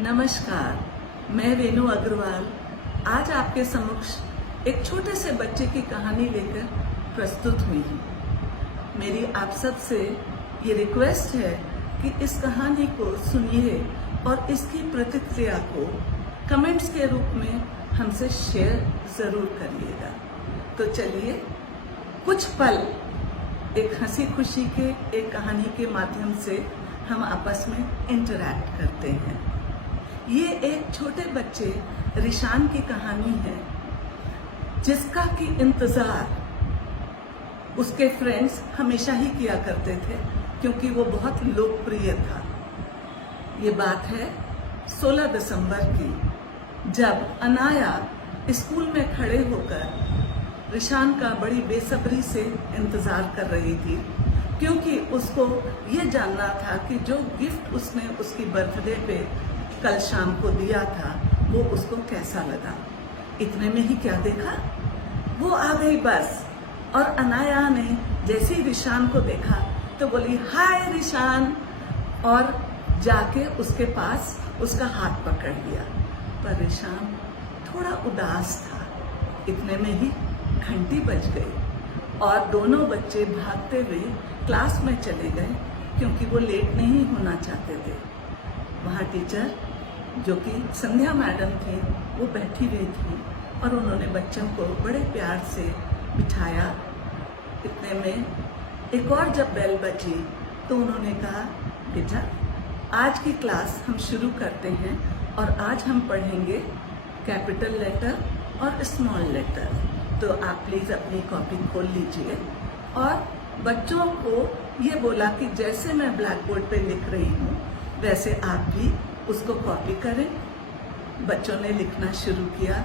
नमस्कार, मैं वेणु अग्रवाल आज आपके समक्ष एक छोटे से बच्चे की कहानी लेकर प्रस्तुत हुई हूँ। मेरी आप सब से ये रिक्वेस्ट है कि इस कहानी को सुनिए और इसकी प्रतिक्रिया को कमेंट्स के रूप में हमसे शेयर जरूर करिएगा। तो चलिए कुछ पल एक हंसी खुशी के एक कहानी के माध्यम से हम आपस में इंटरैक्ट करते हैं। ये एक छोटे बच्चे रिशान की कहानी है, जिसका कि इंतजार उसके फ्रेंड्स हमेशा ही किया करते थे क्योंकि वो बहुत लोकप्रिय था। ये बात है 16 दिसंबर की, जब अनाया स्कूल में खड़े होकर रिशान का बड़ी बेसब्री से इंतजार कर रही थी, क्योंकि उसको ये जानना था कि जो गिफ्ट उसने उसकी बर्थडे पे कल शाम को दिया था वो उसको कैसा लगा। इतने में ही क्या देखा, वो आ गई बस। और अनाया ने जैसे ही रिशान को देखा तो बोली हाय रिशान, और जाके उसके पास उसका हाथ पकड़ लिया। पर रिशान थोड़ा उदास था। इतने में ही घंटी बज गई और दोनों बच्चे भागते हुए क्लास में चले गए, क्योंकि वो लेट नहीं होना चाहते थे। वहाँ टीचर, जो कि संध्या मैडम थी, वो बैठी हुई थी और उन्होंने बच्चों को बड़े प्यार से बिठाया। इतने में एक और जब बेल बजी तो उन्होंने कहा, बेटा आज की क्लास हम शुरू करते हैं और आज हम पढ़ेंगे कैपिटल लेटर और स्मॉल लेटर। तो आप प्लीज अपनी कॉपी खोल लीजिए। और बच्चों को ये बोला कि जैसे मैं ब्लैक बोर्ड पे लिख रही हूँ वैसे आप भी उसको कॉपी करें। बच्चों ने लिखना शुरू किया।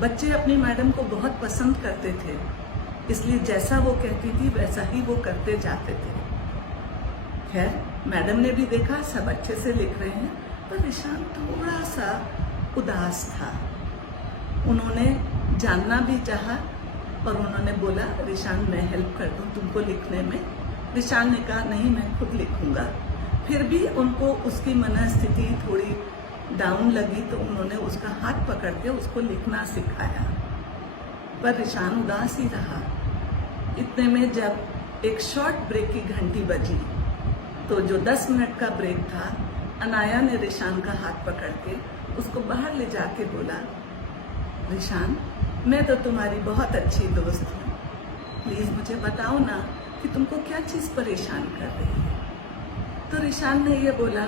बच्चे अपनी मैडम को बहुत पसंद करते थे, इसलिए जैसा वो कहती थी वैसा ही वो करते जाते थे। खैर, मैडम ने भी देखा सब अच्छे से लिख रहे हैं, पर रिशान थोड़ा सा उदास था। उन्होंने जानना भी चाहा और उन्होंने बोला, रिशान मैं हेल्प कर दूं तुमको लिखने में। रिशान ने कहा नहीं, मैं खुद लिखूंगा। फिर भी उनको उसकी मनस्थिति थोड़ी डाउन लगी तो उन्होंने उसका हाथ पकड़ के उसको लिखना सिखाया, पर रिशान उदास ही रहा। इतने में जब एक शॉर्ट ब्रेक की घंटी बजी तो जो 10 मिनट का ब्रेक था, अनाया ने रिशान का हाथ पकड़ के उसको बाहर ले जाके बोला, रिशान मैं तो तुम्हारी बहुत अच्छी दोस्त हूँ, प्लीज मुझे बताओ ना कि तुमको क्या चीज परेशान कर रही है। तो रिशान ने ये बोला,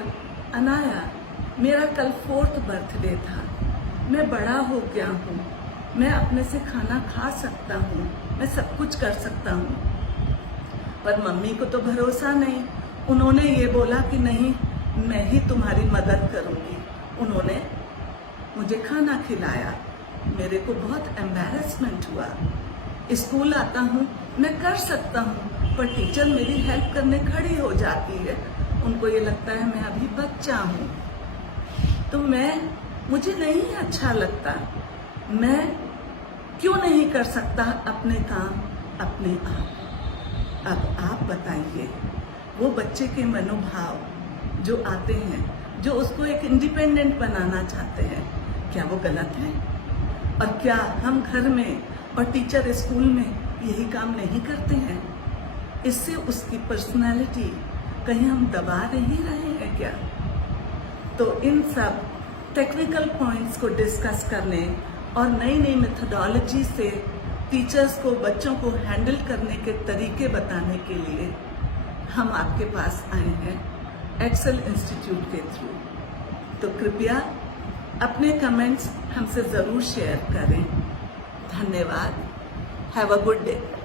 अनाया मेरा कल 4th बर्थडे था, मैं बड़ा हो गया हूँ, मैं अपने से खाना खा सकता हूँ, मैं सब कुछ कर सकता हूँ, पर मम्मी को तो भरोसा नहीं। उन्होंने ये बोला कि नहीं, मैं ही तुम्हारी मदद करूँगी। उन्होंने मुझे खाना खिलाया, मेरे को बहुत एम्बैरेसमेंट हुआ। स्कूल आता हूँ मैं कर सकता हूँ, पर टीचर मेरी हेल्प करने खड़ी हो जाती है। उनको ये लगता है मैं अभी बच्चा हूँ, तो मुझे नहीं अच्छा लगता। मैं क्यों नहीं कर सकता अपने काम अपने आप। अब आप बताइए, वो बच्चे के मनोभाव जो आते हैं, जो उसको एक इंडिपेंडेंट बनाना चाहते हैं, क्या वो गलत है? और क्या हम घर में और टीचर स्कूल में यही काम नहीं करते हैं? इससे उसकी पर्सनालिटी कहीं हम दबा नहीं रहे हैं क्या? तो इन सब टेक्निकल पॉइंट्स को डिस्कस करने और नई नई मेथोडोलॉजी से टीचर्स को बच्चों को हैंडल करने के तरीके बताने के लिए हम आपके पास आए हैं एक्सेल इंस्टीट्यूट के थ्रू। तो कृपया अपने कमेंट्स हमसे ज़रूर शेयर करें। धन्यवाद। Have a good day.